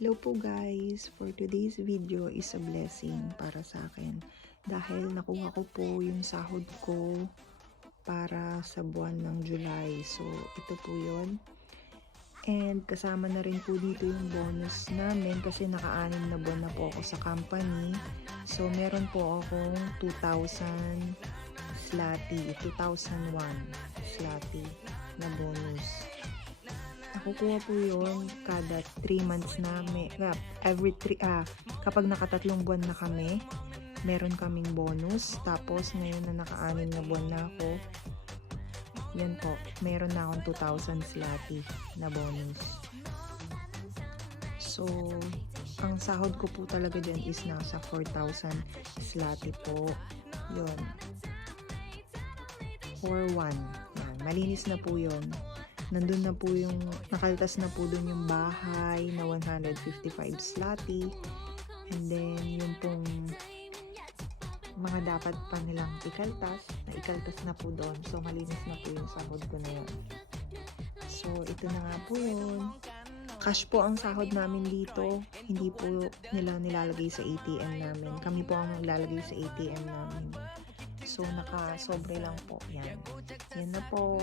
Hello po guys, for today's video is a blessing para sa akin dahil nakuha ko po yung sahod ko para sa buwan ng July. So ito po yun. And kasama na rin po dito yung bonus namin kasi naka-anim na buwan na po ako sa company. So meron po akong 2,000 zloty, 2001 zloty na bonus. Nakukuha po yun kada 3 months na kapag nakatatlong buwan na kami, meron kaming bonus. Tapos ngayon na naka-anim na buwan na ako, yan po, meron na akong 2,000 zloty na bonus. So, ang sahod ko po talaga dyan is nasa 4,000 zloty po. Yun. 4,1. Yan, malinis na po yun. Nandun na po yung, nakaltas na po dun yung bahay na 155 zloty. And then, yung pong mga dapat pa nilang ikaltas, na ikaltas na po doon. So, malinis na po yung sahod ko na yun. So, ito na nga po yun. Cash po ang sahod namin dito. Hindi po nila nilalagay sa ATM namin. Kami po ang nilalagay sa ATM namin. So, naka-sobre lang po. Yan. Yan na po.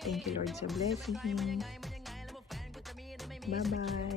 Thank you Lord sa blessing. Bye-bye.